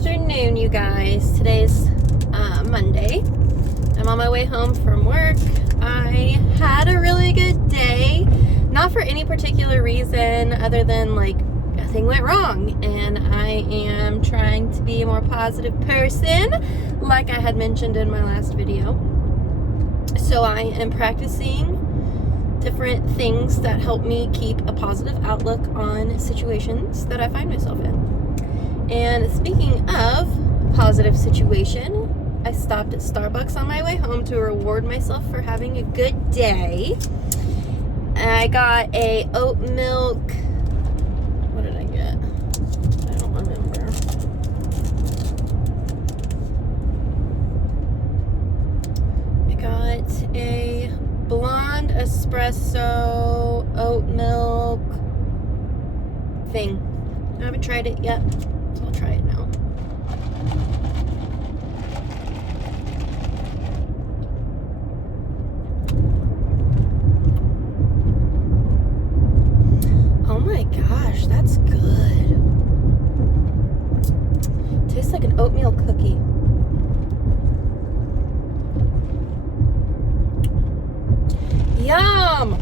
afternoon, you guys. Today's Monday. I'm on my way home from work. I had a really good day. Not for any particular reason other than like nothing went wrong. And I am trying to be a more positive person, like I had mentioned in my last video. So I am practicing different things that help me keep a positive outlook on situations that I find myself in. And speaking of positive situation, I stopped at Starbucks on my way home to reward myself for having a good day. I got a oat milk. What did I get? I don't remember. I got a blonde espresso oat milk thing. I haven't tried it yet, so I'll try it now. Oh my gosh, that's good. Tastes like an oatmeal cookie. Yum!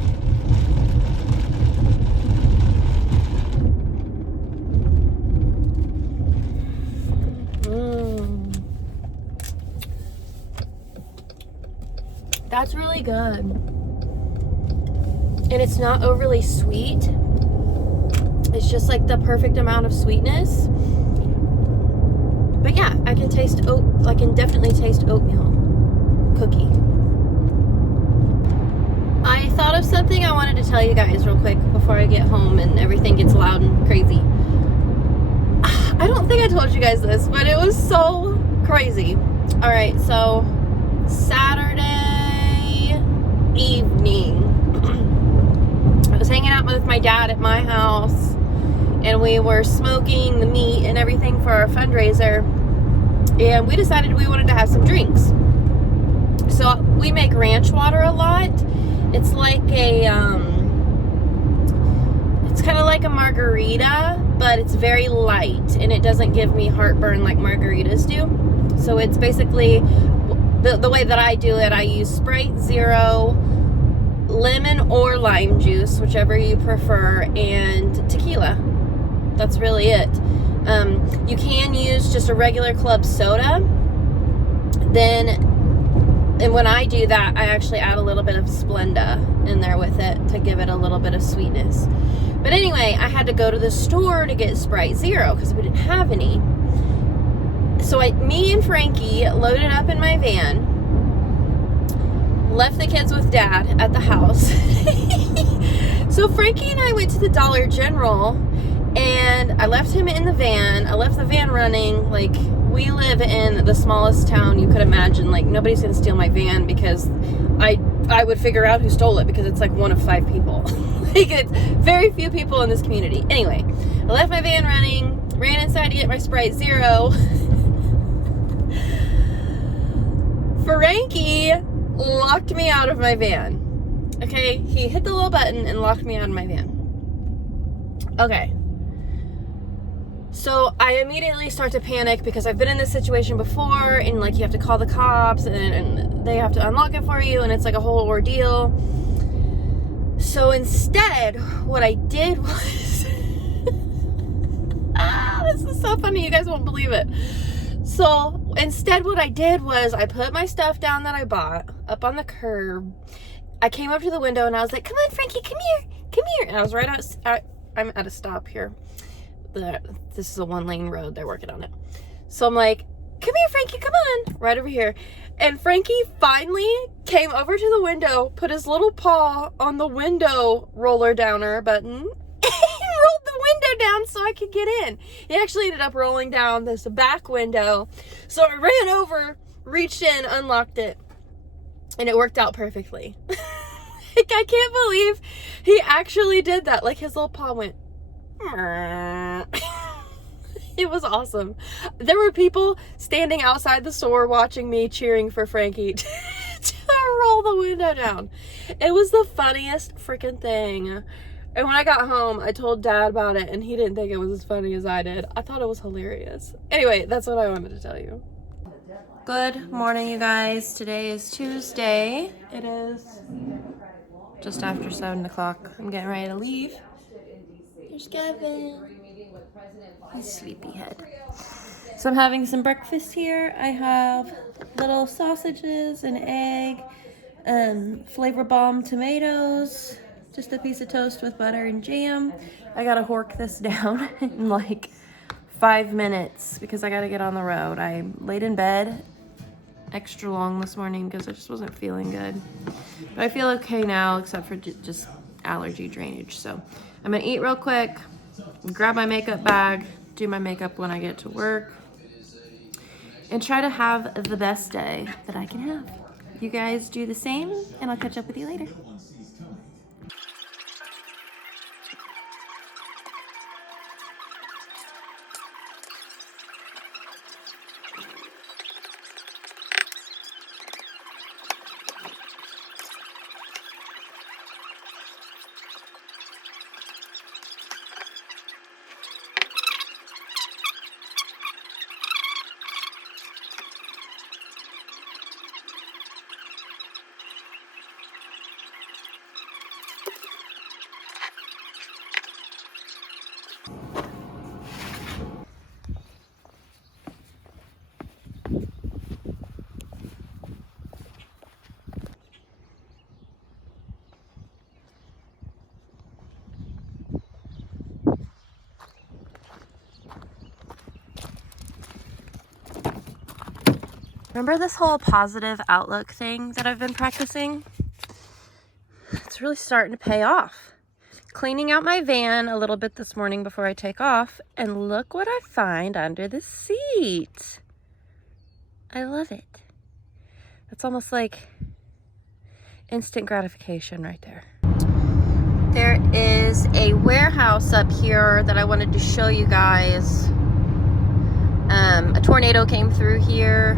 That's really good. And it's not overly sweet. It's just like the perfect amount of sweetness. But yeah, I can definitely taste oatmeal cookie. I thought of something I wanted to tell you guys real quick before I get home and everything gets loud and crazy. I don't think I told you guys this, but it was so crazy. All right, so Saturday evening, I was hanging out with my dad at my house, and we were smoking the meat and everything for our fundraiser, and we decided we wanted to have some drinks. So we make ranch water a lot. It's like it's kind of like a margarita, but it's very light, and it doesn't give me heartburn like margaritas do. So it's basically, the way that I do it, I use Sprite Zero, lemon or lime juice, whichever you prefer, and tequila. That's really it. You can use just a regular club soda. And when I do that, I actually add a little bit of Splenda in there with it to give it a little bit of sweetness. But anyway, I had to go to the store to get Sprite Zero because we didn't have any. So me and Frankie loaded up in my van, left the kids with Dad at the house. So Frankie and I went to the Dollar General, and I left him in the van. I left the van running. Like, we live in the smallest town you could imagine. Like, nobody's gonna steal my van because I would figure out who stole it, because it's like one of 5 people. Like, it's very few people in this community. Anyway, I left my van running, ran inside to get my Sprite Zero. Frankie locked me out of my van. Okay, he hit the little button and locked me out of my van. Okay. So I immediately start to panic because I've been in this situation before, and like you have to call the cops and they have to unlock it for you, and it's like a whole ordeal. So instead, what I did was this is so funny, you guys won't believe it. So instead, what I did was I put my stuff down that I bought up on the curb. I came up to the window and I was like, "Come on, Frankie, come here." And I was right out. I'm at a stop here. This is a 1-lane road. They're working on it. So I'm like, "Come here, Frankie, come on." Right over here. And Frankie finally came over to the window, put his little paw on the window roller downer button, and rolled the window down so I could get in. He actually ended up rolling down this back window. So I ran over, reached in, unlocked it, and it worked out perfectly. Like, I can't believe he actually did that. Like, his little paw went. It was awesome. There were people standing outside the store watching me, cheering for Frankie to roll the window down. It was the funniest freaking thing. And when I got home, I told Dad about it, and he didn't think it was as funny as I did. I thought it was hilarious. Anyway, that's what I wanted to tell you. Good morning, you guys. Today is Tuesday. It is just after 7 o'clock. I'm getting ready to leave. There's Gavin. He's sleepyhead. So I'm having some breakfast here. I have little sausages, an egg, Flavor Bomb tomatoes, just a piece of toast with butter and jam. I gotta hork this down in like 5 minutes because I gotta get on the road. I laid in bed extra long this morning because I just wasn't feeling good. But I feel okay now except for just allergy drainage. So I'm gonna eat real quick, grab my makeup bag, do my makeup when I get to work, and try to have the best day that I can have. You guys do the same, and I'll catch up with you later. Remember this whole positive outlook thing that I've been practicing? It's really starting to pay off. Cleaning out my van a little bit this morning before I take off, and look what I find under the seat. I love it. It's almost like instant gratification right there. There is a warehouse up here that I wanted to show you guys. A tornado came through here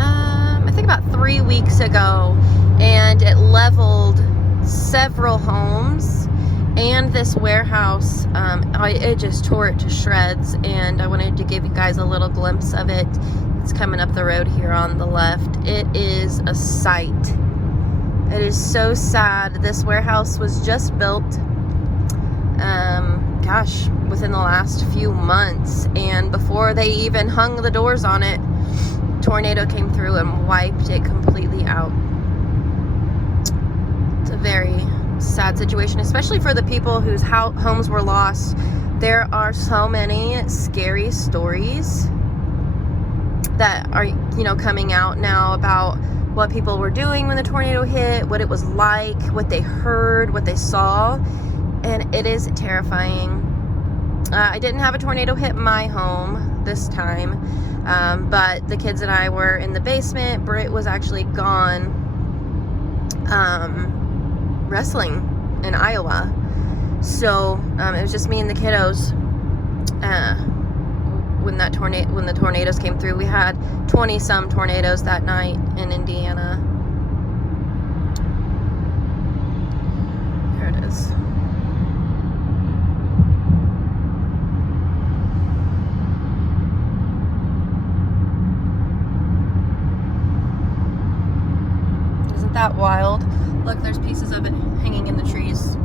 I think about 3 weeks ago, and it leveled several homes and this warehouse. It just tore it to shreds, and I wanted to give you guys a little glimpse of it. It's coming up the road here on the left. It is a sight. It is so sad. This warehouse was just built within the last few months, and before they even hung the doors on it, tornado came through and wiped it completely out. It's a very sad situation, especially for the people whose homes were lost. There are so many scary stories that are, coming out now about what people were doing when the tornado hit, what it was like, what they heard, what they saw, and it is terrifying. I didn't have a tornado hit my home this time, but the kids and I were in the basement. Britt was actually gone wrestling in Iowa, so it was just me and the kiddos. When the tornadoes came through, we had 20-some tornadoes that night in Indiana. Here it is. That wild. Look, there's pieces of it hanging in the trees.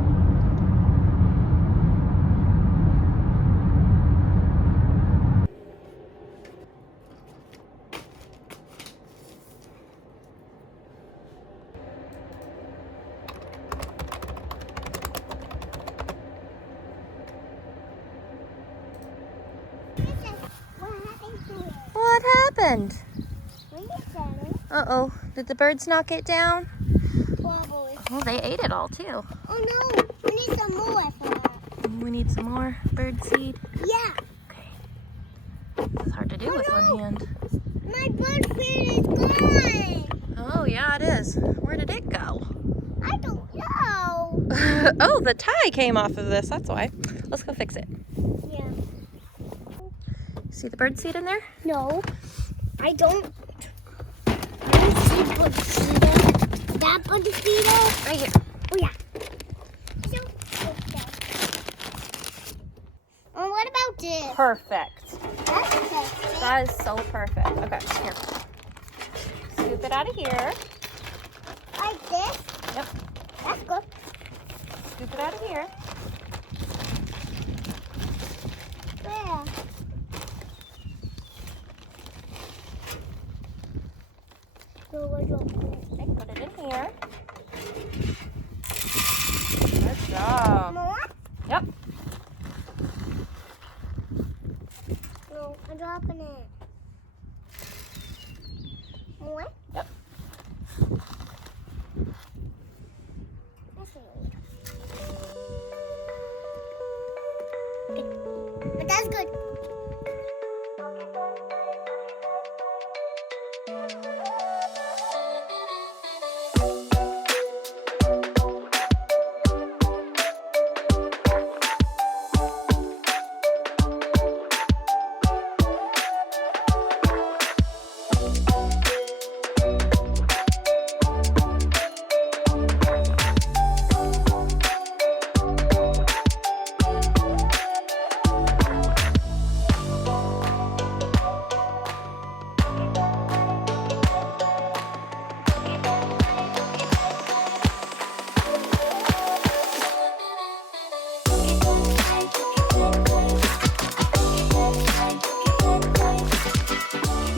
What happened? Uh-oh. Did the birds knock it down? Probably. Oh, they ate it all too. Oh no, we need some more for that. We need some more bird seed? Yeah. Okay. It's hard to do with one hand. My bird feed is gone. Oh, yeah, it is. Where did it go? I don't know. Oh, the tie came off of this. That's why. Let's go fix it. Yeah. See the bird seed in there? No, I don't. I don't see bird seed. That bird seed? Right here. Oh yeah. So, okay. perfect. That's perfect. That is so perfect. Okay, here. Scoop it out of here. Like this? Yep. That's good. Scoop it out of here. Where? So we're going Okay, put it in here. Good job. more? Yep. No, I'm dropping it. More? Yep. That's it. But that's good.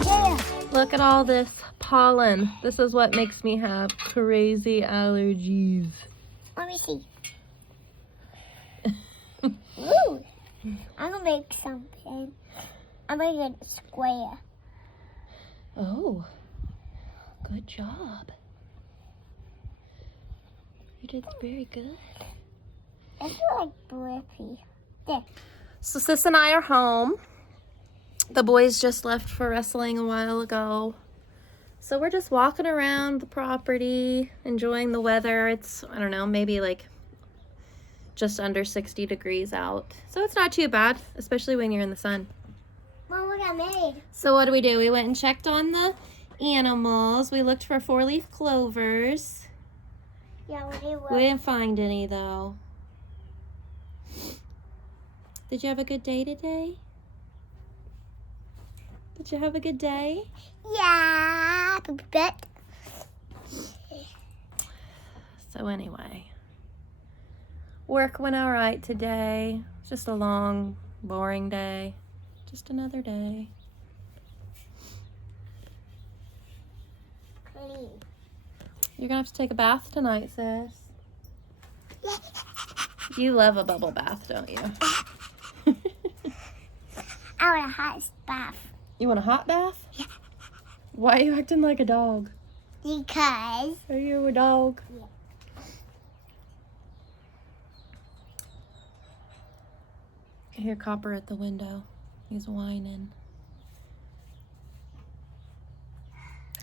Yeah. Look at all this pollen. This is what makes me have crazy allergies. Let me see. Ooh. I'm gonna make something. I'm gonna get a square. Oh, good job. You did very good. It's like blurry. There. So Sis and I are home. The boys just left for wrestling a while ago. So we're just walking around the property, enjoying the weather. It's, I don't know, maybe like just under 60 degrees out. So it's not too bad, especially when you're in the sun. Mom, what I made? So what do? We went and checked on the animals. We looked for 4-leaf clovers. Yeah, what do you We didn't find any though. Did you have a good day today? Did you have a good day? Yeah, bet. So anyway, work went all right today. It's just a long, boring day. Just another day. Clean. You're gonna have to take a bath tonight, sis. Yeah. You love a bubble bath, don't you? I want a hot bath. You want a hot bath? Yeah. Why are you acting like a dog? Because. Are you a dog? Yeah. I hear Copper at the window. He's whining.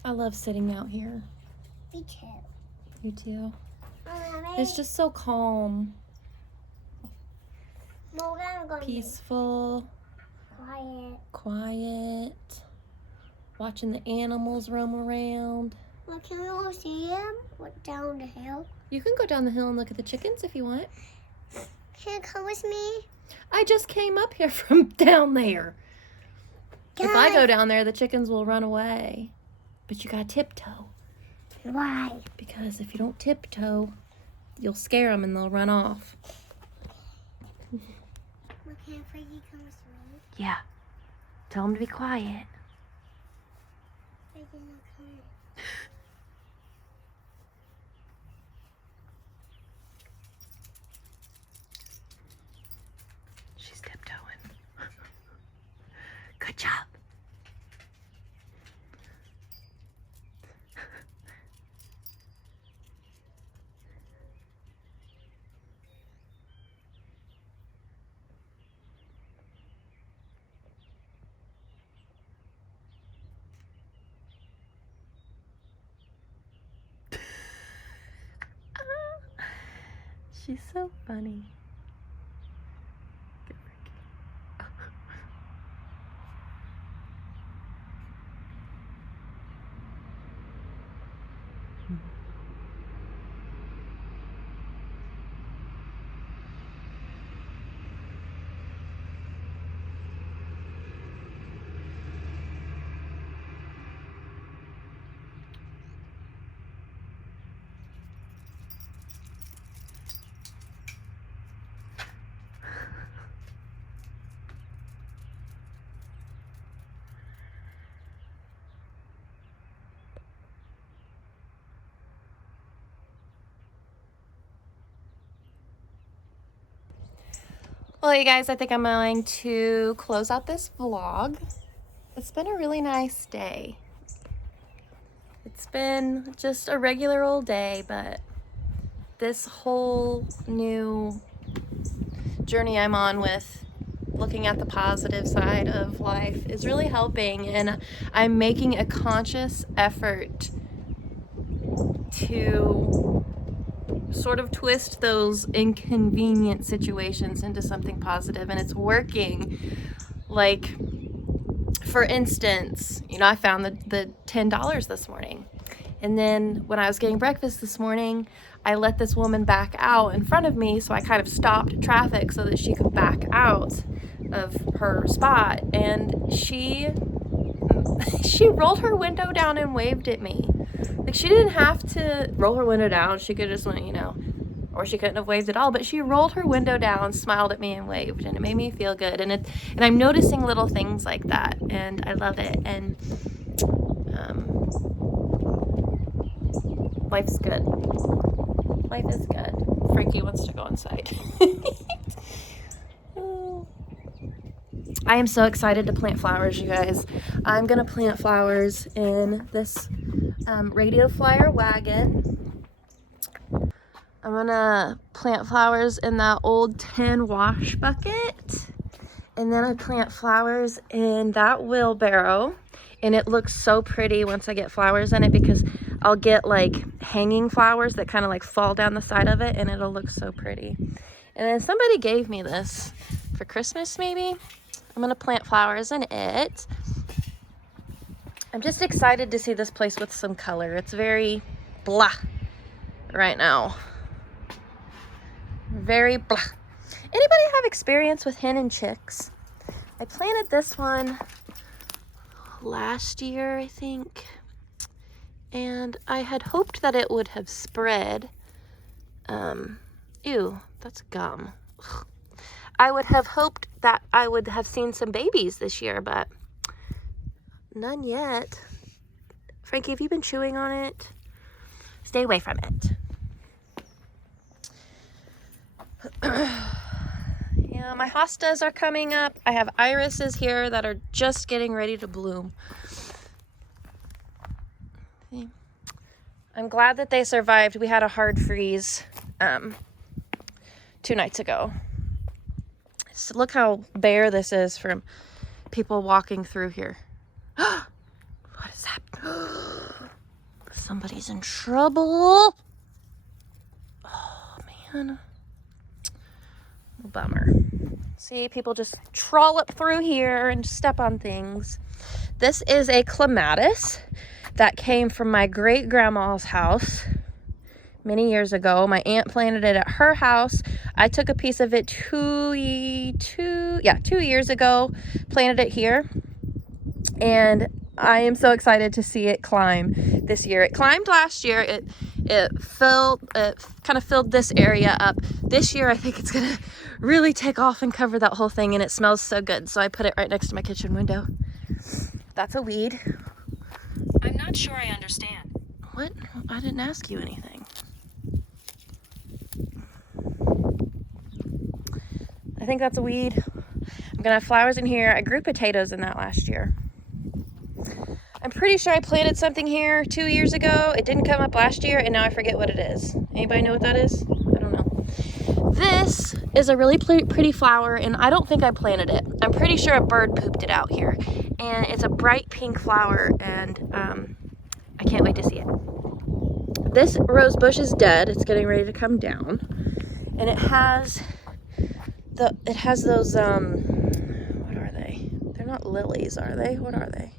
I love sitting out here. Me too. You too. Mom, It's just so calm, I'm going peaceful, quiet. quiet. Watching the animals roam around. Well, can we go see him? What, down the hill? You can go down the hill and look at the chickens if you want. Can you come with me? I just came up here from down there. If I go down there, the chickens will run away. But you gotta tiptoe. Why? Because if you don't tiptoe, you'll scare them and they'll run off. Well, can Frankie come with me? Yeah. Tell them to be quiet. Frankie's not coming. She's tiptoeing. Good job. She's so funny. Good Frankie. Well, you guys, I think I'm going to close out this vlog. It's been a really nice day. It's been just a regular old day, but this whole new journey I'm on with looking at the positive side of life is really helping, and I'm making a conscious effort to sort of twist those inconvenient situations into something positive, and it's working. Like, for instance, you know, I found the $10 this morning, and then when I was getting breakfast this morning, I let this woman back out in front of me, so I kind of stopped traffic so that she could back out of her spot, and she rolled her window down and waved at me. Like, she didn't have to roll her window down. She could just went, you know, or she couldn't have waved at all, but she rolled her window down, smiled at me, and waved, and it made me feel good. And I'm noticing little things like that, and I love it. And life's good. Life is good. Frankie wants to go inside. I am so excited to plant flowers, you guys. I'm gonna plant flowers in this radio flyer wagon. I'm gonna plant flowers in that old tin wash bucket. And then I plant flowers in that wheelbarrow. And it looks so pretty once I get flowers in it, because I'll get like hanging flowers that kind of like fall down the side of it, and it'll look so pretty. And then somebody gave me this for Christmas, maybe. I'm gonna plant flowers in it. I'm just excited to see this place with some color. It's very blah right now. Very blah. Anybody have experience with hen and chicks? I planted this one last year, I think, and I had hoped that it would have spread. Ew, that's gum. Ugh. I would have hoped that I would have seen some babies this year, but none yet. Frankie, have you been chewing on it? Stay away from it. Yeah, my hostas are coming up. I have irises here that are just getting ready to bloom. See? I'm glad that they survived. We had a hard freeze 2 nights ago. So look how bare this is from people walking through here. What is that? Somebody's in trouble. Oh, man. Bummer. See, people just trollop through here and step on things. This is a clematis that came from my great-grandma's house many years ago. My aunt planted it at her house. I took a piece of it 2 years ago, planted it here, and I am so excited to see it climb this year. It climbed last year. It kind of filled this area up. This year, I think it's gonna really take off and cover that whole thing, and it smells so good. So I put it right next to my kitchen window. That's a weed. I'm not sure I understand. What? I didn't ask you anything. I think that's a weed. I'm gonna have flowers in here. I grew potatoes in that last year. I'm pretty sure I planted something here 2 years ago. It didn't come up last year, and now I forget what it is. Anybody know what that is? I don't know. This is a really pretty flower, and I don't think I planted it. I'm pretty sure a bird pooped it out here. And it's a bright pink flower, and I can't wait to see it. This rose bush is dead. It's getting ready to come down. And it has those, what are they? They're not lilies, are they? What are they?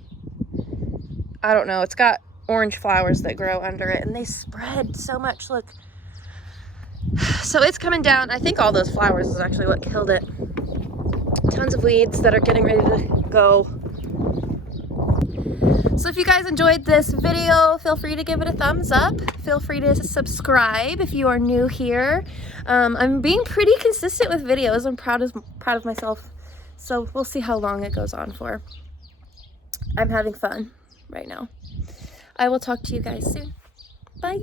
I don't know. It's got orange flowers that grow under it, and they spread so much. Look. So it's coming down. I think all those flowers is actually what killed it. Tons of weeds that are getting ready to go. So if you guys enjoyed this video, feel free to give it a thumbs up. Feel free to subscribe if you are new here. I'm being pretty consistent with videos. I'm proud of myself. So we'll see how long it goes on for. I'm having fun right now. I will talk to you guys soon. Bye.